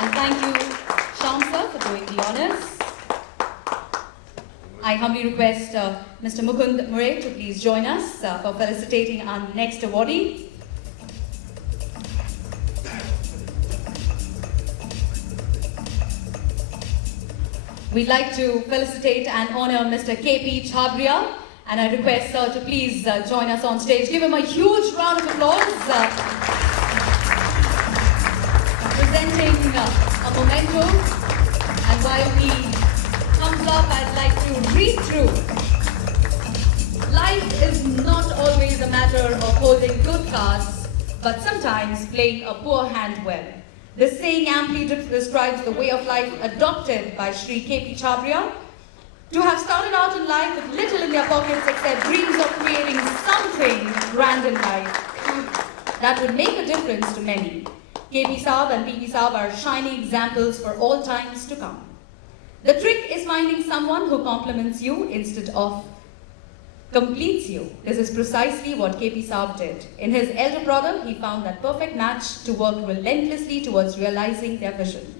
And thank you, Shyam sir, for doing the honors. I humbly request Mr. Mukund Murray to please join us for felicitating our next awardee. We'd like to felicitate and honor Mr. K.P. Chhabria, and I request sir to please join us on stage. Give him a huge round of applause. Presenting a memento, and while he comes up, I'd like to read through. Life is not always a matter of holding good cards, but sometimes playing a poor hand well. This saying amply describes the way of life adopted by Shri K.P. Chhabria. To have started out in life with little in their pockets except dreams of creating something grand in life, that would make a difference to many. K.P. Saab and P.P. Saab are shining examples for all times to come. The trick is finding someone who complements you instead of completes you. This is precisely what K.P. Saab did. In his elder brother, he found that perfect match to work relentlessly towards realizing their vision.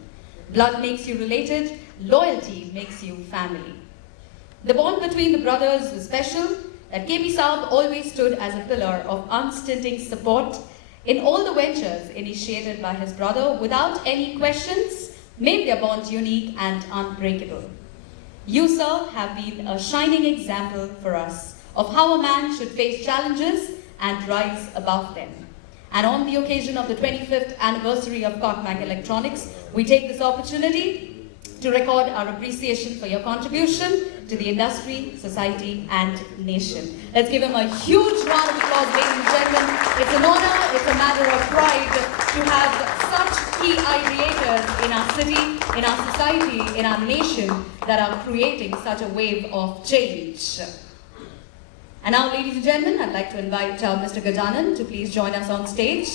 Blood makes you related, loyalty makes you family. The bond between the brothers was special, that K.P. Saab always stood as a pillar of unstinting support in all the ventures initiated by his brother without any questions, made their bond unique and unbreakable. You, sir, have been a shining example for us of how a man should face challenges and rise above them. And on the occasion of the 25th anniversary of Kotmak Electronics, we take this opportunity to record our appreciation for your contribution to the industry, society, and nation. Let's give him a huge round of applause, ladies and gentlemen. It's an honor, it's a matter of pride to have such key ideators in our city, in our society, in our nation that are creating such a wave of change. And now, ladies and gentlemen, I'd like to invite Mr. Gajanan to please join us on stage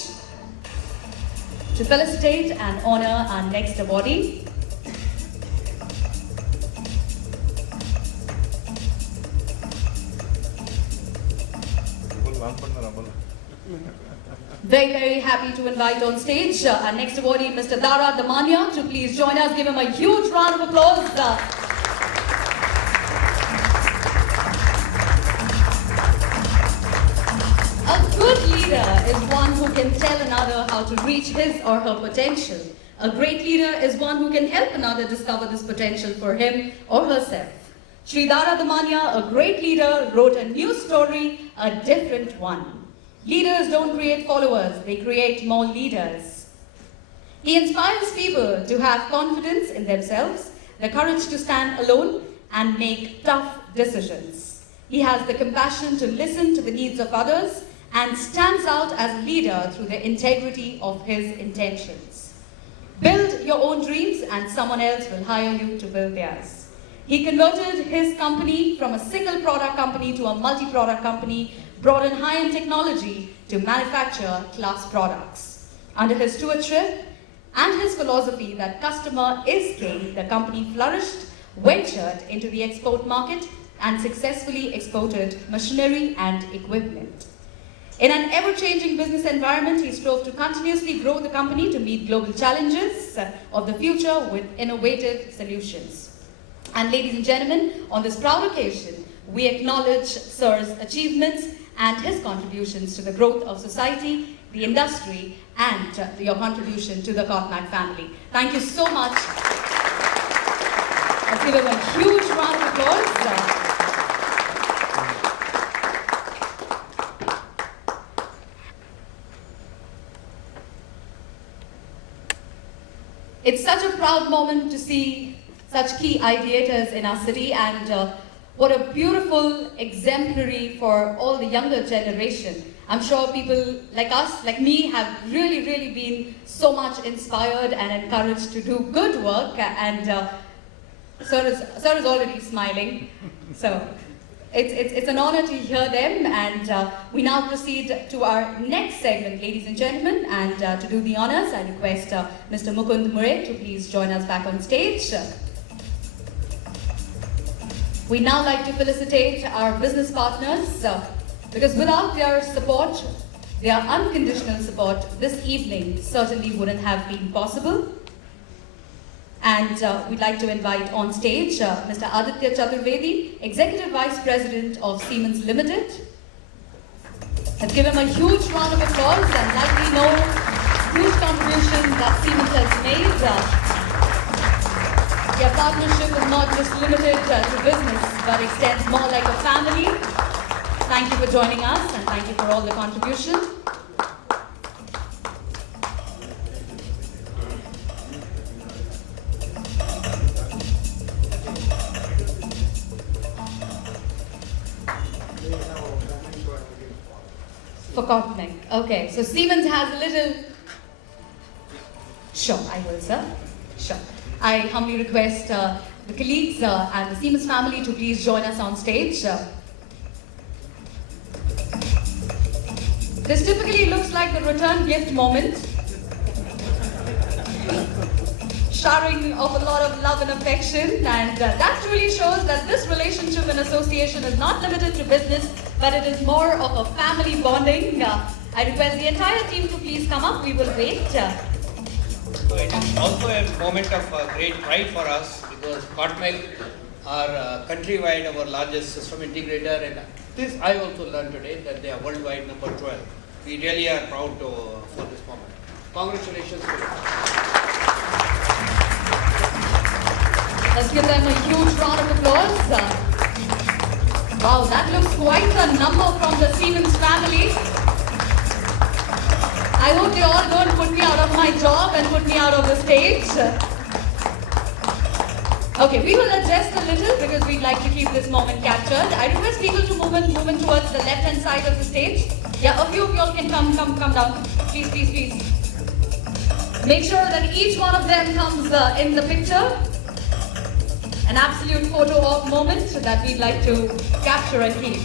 to felicitate and honor our next awardee. Very, very happy to invite on stage our next awardee, Mr. Dara Damania, to please join us. Give him a huge round of applause. A good leader is one who can tell another how to reach his or her potential. A great leader is one who can help another discover this potential for him or herself. Shri Dara Damania, a great leader, wrote a new story, a different one. Leaders don't create followers, they create more leaders. He inspires people to have confidence in themselves, the courage to stand alone and make tough decisions. He has the compassion to listen to the needs of others and stands out as a leader through the integrity of his intentions. Build your own dreams and someone else will hire you to build theirs. He converted his company from a single product company to a multi-product company, brought in high-end technology to manufacture class products. Under his stewardship and his philosophy that customer is king, the company flourished, ventured into the export market and successfully exported machinery and equipment. In an ever-changing business environment, he strove to continuously grow the company to meet global challenges of the future with innovative solutions. And ladies and gentlemen, on this proud occasion, we acknowledge Sir's achievements and his contributions to the growth of society, the industry, and your contribution to the Kotmak family. Thank you so much. Let's give him a huge round of applause. It's such a proud moment to see such key ideators in our city, and what a beautiful exemplary for all the younger generation. I'm sure people like us, like me, have really been so much inspired and encouraged to do good work, and Sir is already smiling. So it's an honor to hear them, and we now proceed to our next segment, ladies and gentlemen, and to do the honors, I request Mr. Mukund Murray to please join us back on stage. We'd now like to felicitate our business partners, because without their support, their unconditional support, this evening certainly wouldn't have been possible. And we'd like to invite on stage Mr. Aditya Chaturvedi, Executive Vice President of Siemens Limited. Let's give him a huge round of applause, and like we know, huge contribution that Siemens has made. Their partnership is not just limited to business, but extends more like a family. Thank you for joining us, and thank you for all the contribution. For Kotnik. Okay, so Siemens has a little... Sure, I will, sir. Sure. I humbly request the colleagues and the Siemens family to please join us on stage. This typically looks like the return gift moment. Showering of a lot of love and affection, and that truly shows that this relationship and association is not limited to business, but it is more of a family bonding. I request the entire team to please come up. We will wait. So it is also a moment of great pride for us, because Kotnik are countrywide our largest system integrator, and this I also learned today that they are worldwide number 12. We really are proud for this moment. Congratulations to you. Let's give them a huge round of applause. Wow, that looks quite a number from the Siemens family. I hope they all don't put me out of my job and put me out of the stage. Okay, we will adjust a little because we'd like to keep this moment captured. I request people to move in towards the left-hand side of the stage. Yeah, a few of y'all can come down. Please, please, please. Make sure that each one of them comes in the picture. An absolute photo op moment that we'd like to capture and keep.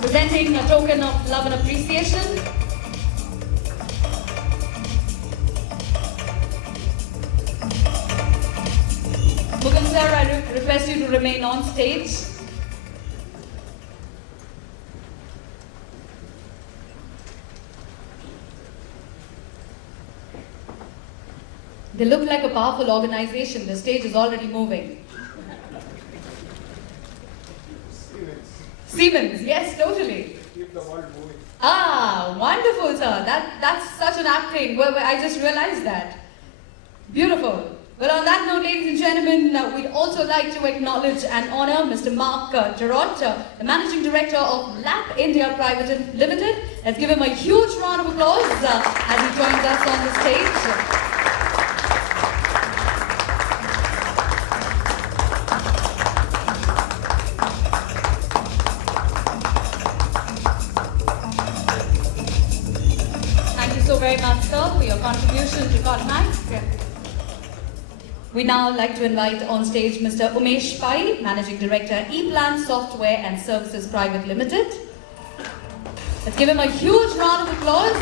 Presenting a token of love and appreciation. Mukundan sir, I request you to remain on stage. They look like a powerful organization. The stage is already moving. Siemens, yes, totally. Keep the world moving. Ah, wonderful, sir. That's such an acting. Well, I just realized that. Beautiful. Well, on that note, ladies and gentlemen, we'd also like to acknowledge and honor Mr. Mark Jarrott, the Managing Director of LAP India Private Limited. Let's give him a huge round of applause as he joins us on the stage. Very much, sir, for your contribution to Kotnik. We now like to invite on stage Mr. Umesh Pai, Managing Director, ePlan Software and Services Private Limited. Let's give him a huge round of applause.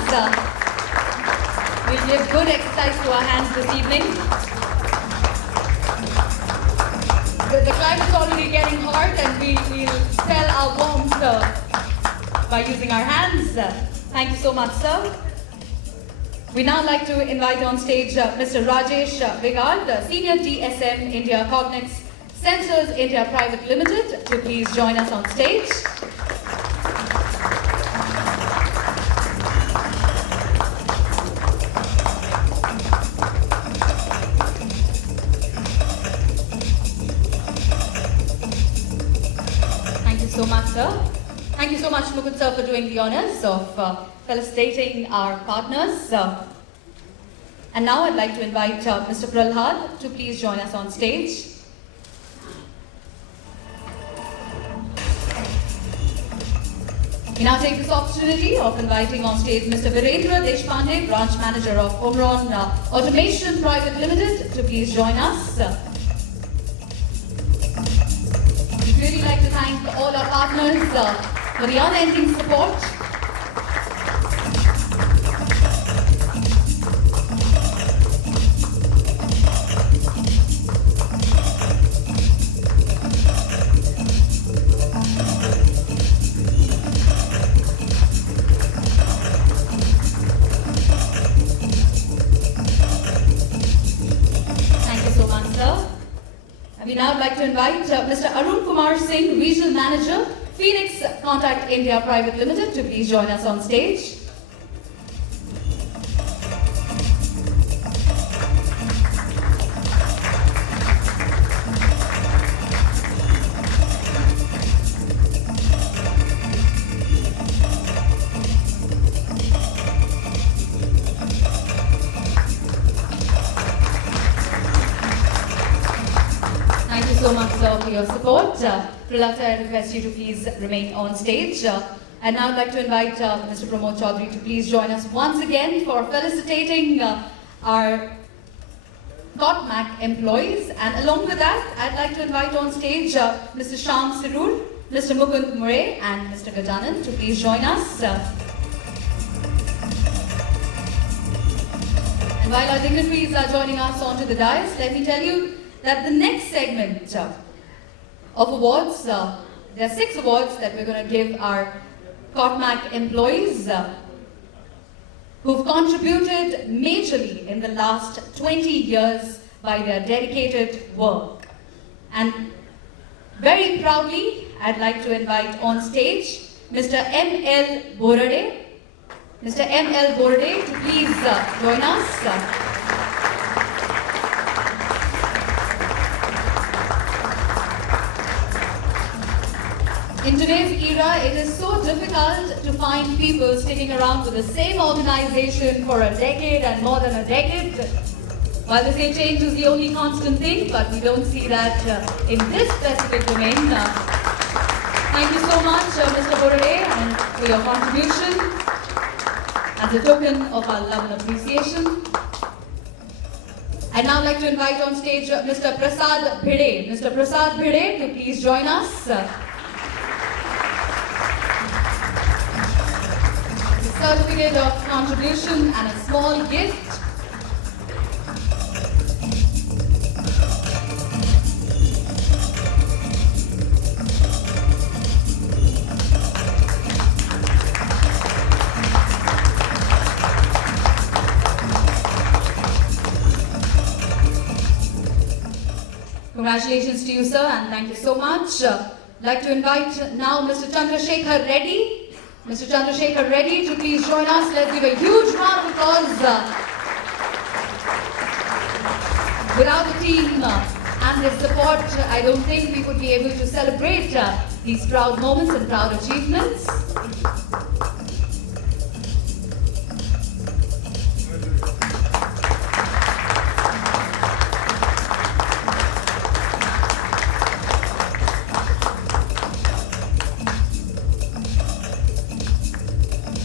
We'll give good exercise to our hands this evening. The climate's already getting hot, and we'll sell our warmth by using our hands. Thank you so much, sir. We now like to invite on stage Mr. Rajesh Vigard, Senior DSM India Cognex Sensors India Private Limited, to please join us on stage. Thank you so much, sir. Thank you so much, Mukund sir, for doing the honors of felicitating our partners. And now I'd like to invite Mr. Prahlad to please join us on stage. We now take this opportunity of inviting on stage Mr. Virendra Deshpande, Branch Manager of Omron Automation Private Limited, to please join us. We'd really like to thank all our partners for the unending support. we now like to invite Mr. Arun Kumar Singh, Regional Manager, Phoenix Contact India Private Limited, to please join us on stage. Thank you so much, sir, for your support. Prilata, I request you to please remain on stage. And now I'd like to invite Mr. Pramod Chaudhary to please join us once again for felicitating our COTMAC employees. And along with that, I'd like to invite on stage Mr. Shyam Sirur, Mr. Mukund Murray, and Mr. Gajanan to please join us. And while our dignitaries are joining us onto the dais, let me tell you that the next segment of awards, there are 6 awards that we're going to give our COTMAC employees who've contributed majorly in the last 20 years by their dedicated work. And very proudly, I'd like to invite on stage Mr. M.L. Borade. Mr. M.L. Borade to please join us. In today's era, it is so difficult to find people sticking around with the same organization for a decade and more than a decade. While they say change is the only constant thing, but we don't see that in this specific domain. Thank you so much, Mr. Borade, and for your contribution as a token of our love and appreciation. I'd now like to invite on stage Mr. Prasad Bhide. Mr. Prasad Bhide to please join us. Certificate of contribution and a small gift. Congratulations to you, sir, and thank you so much. I'd like to invite now Mr. Chandrasekhar Reddy. Mr. Chandrasekhar Reddy to please join us. Let's give a huge round of applause. Without the team and their support, I don't think we would be able to celebrate these proud moments and proud achievements.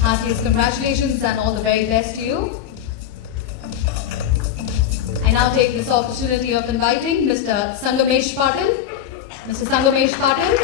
Heartiest congratulations and all the very best to you. I now take this opportunity of inviting Mr. Sangamesh Patil. Mr. Sangamesh Patil.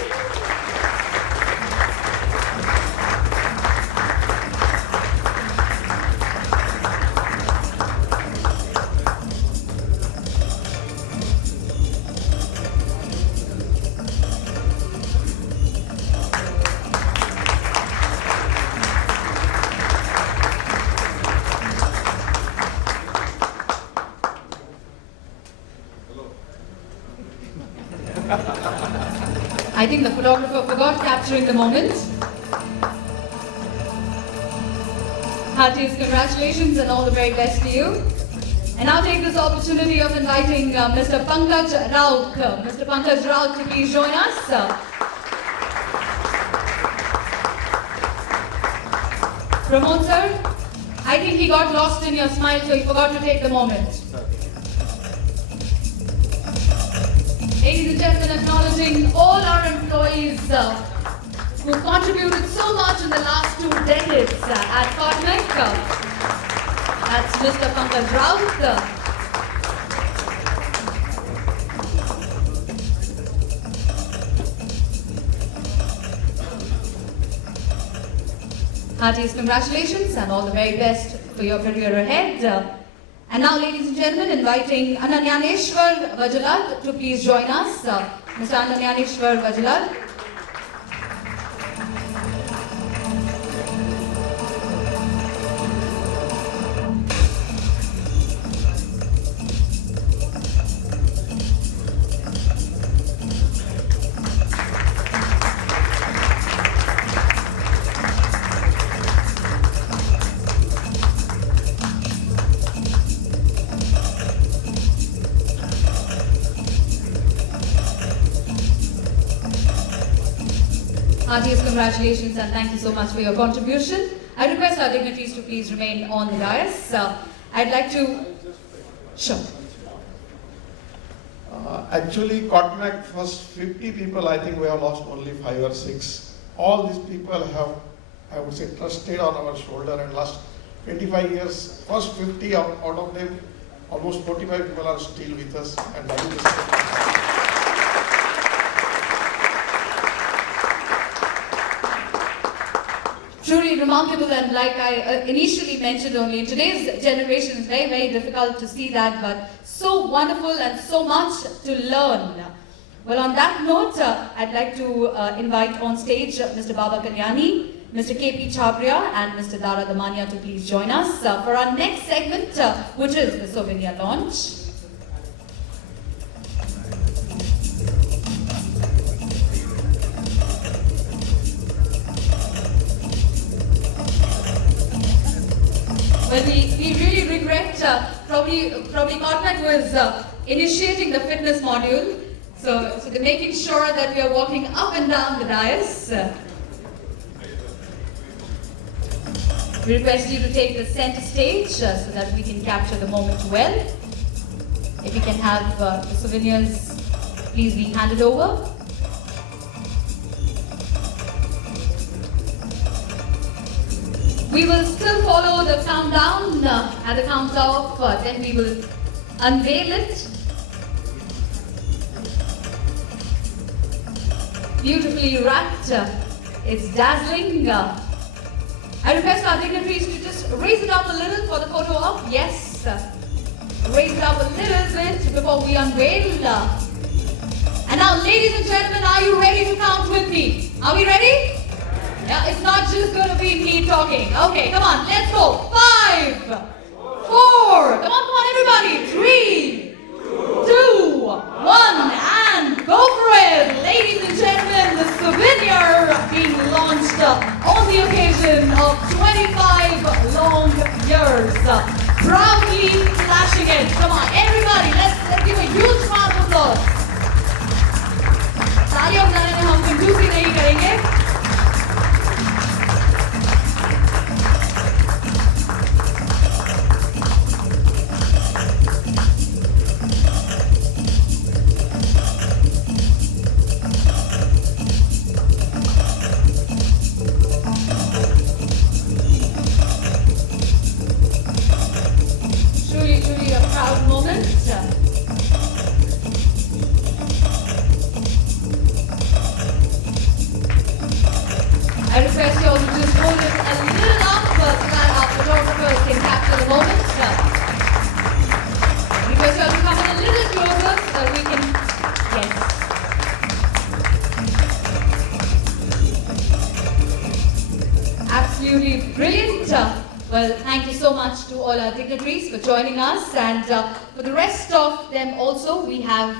I think the photographer forgot capturing the moment. Heartiest congratulations and all the very best to you. And I'll take this opportunity of inviting Mr. Pankaj Raut. Mr. Pankaj Raut to please join us. Pramod sir, I think he got lost in your smile, so he forgot to take the moment. Ladies and gentlemen, acknowledging all our employees who contributed so much in the last 2 decades at COTMAC. That's Mr. Pankaj Raut. Heartiest congratulations and all the very best for your career ahead. And now, ladies and gentlemen, inviting Ananyaneshwar Vajalad to please join us. Mr. Ananyaneshwar Vajalad. Heartiest congratulations and thank you so much for your contribution. I request our dignitaries to please remain on the dais. I'd like to... Sure. Actually, Cotmac, first 50 people, I think we have lost only 5 or 6. All these people have, I would say, trusted on our shoulder, and last 25 years, first 50 out of them, almost 45 people are still with us, and that is the Truly remarkable, and like I initially mentioned only, in today's generation it's very, very difficult to see that, but so wonderful and so much to learn. Well, on that note, I'd like to invite on stage Mr. Baba Kalyani, Mr. K.P. Chabria and Mr. Dara Damania to please join us for our next segment, which is the souvenir launch. Well, we really regret, probably Cotmac was initiating the fitness module, so they're making sure that we are walking up and down the dais. We request you to take the center stage so that we can capture the moment well. If we can have the souvenirs, please be handed over. We will still follow the countdown. At the count of, then we will unveil it. Beautifully wrapped. It's dazzling. I request our dignitaries to just raise it up a little for the photo op. Yes. Raise it up a little bit before we unveil. And now, ladies and gentlemen, are you ready to count with me? Are we ready? Yeah, it's not just going to be me talking. Okay, come on, let's go. 5, 4, come on, everybody. 3, 2, 1, and go for it. Ladies and gentlemen, the souvenir being launched on the occasion of 25 long years. Proudly flashing it. Come on, everybody, let's give a huge round of applause. तालियां बजाने में हम कंजूसी नहीं करेंगे. Truly a proud moment. I request you all to just hold it a little up so that our photographers can capture the moment. I request you all to come in a little closer so that we can, yes. Absolutely brilliant. Well, thank you so much to all our dignitaries for joining us, and for the rest of them also, we have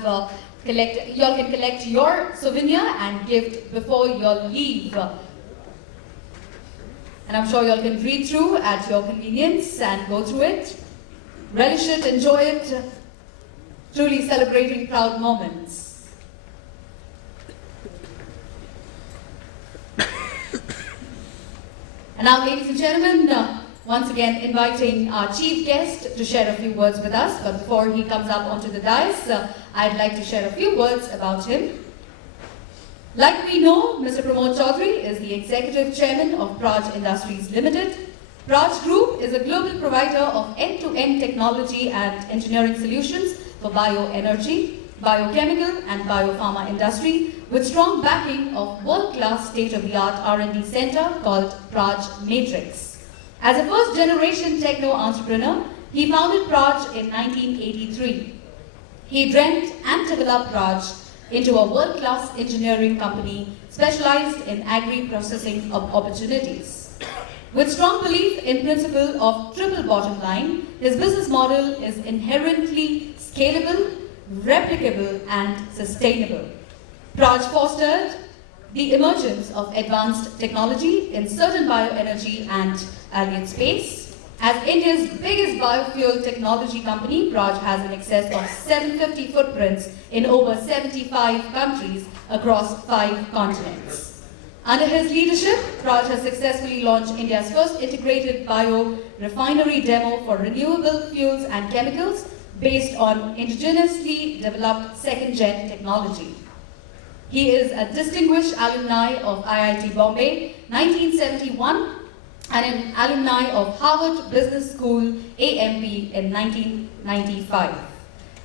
you all can collect your souvenir and gift before you all leave. And I'm sure you all can read through at your convenience and go through it. Relish it, enjoy it. Truly celebrating proud moments. And now, ladies and gentlemen, once again inviting our chief guest to share a few words with us. But before he comes up onto the dais, I'd like to share a few words about him. Like we know, Mr. Pramod Chaudhary is the Executive Chairman of Praj Industries Limited. Praj Group is a global provider of end-to-end technology and engineering solutions for bioenergy, biochemical and biopharma industry, with strong backing of world-class state-of-the-art R&D center called Praj Matrix. As a first-generation techno-entrepreneur, he founded Praj in 1983. He dreamt and developed Praj into a world-class engineering company specialized in agri-processing of opportunities. With strong belief in principle of triple bottom line, his business model is inherently scalable, replicable, and sustainable. Praj fostered the emergence of advanced technology in certain bioenergy and alien space. As India's biggest biofuel technology company, Praj has in excess of 750 footprints in over 75 countries across 5 continents. Under his leadership, Raj has successfully launched India's first integrated bio-refinery demo for renewable fuels and chemicals based on indigenously developed second-gen technology. He is a distinguished alumni of IIT Bombay, 1971, and an alumni of Harvard Business School, AMP, in 1995.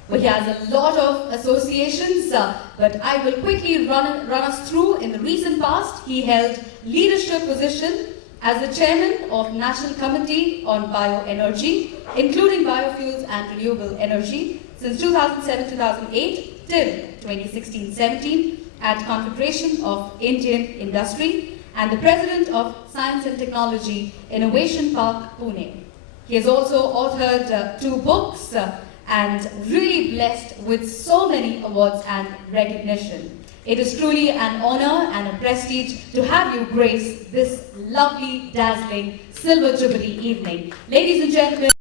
Well, he has a lot of associations, but I will quickly run us through. In the recent past, he held leadership position as the chairman of National Committee on Bioenergy, including biofuels and renewable energy, since 2007-2008 till 2016-17 at Confederation of Indian Industry, and the president of Science and Technology Innovation Park, Pune. He has also authored 2 books and really blessed with so many awards and recognition. It is truly an honor and a prestige to have you grace this lovely, dazzling Silver Jubilee evening. Ladies and gentlemen,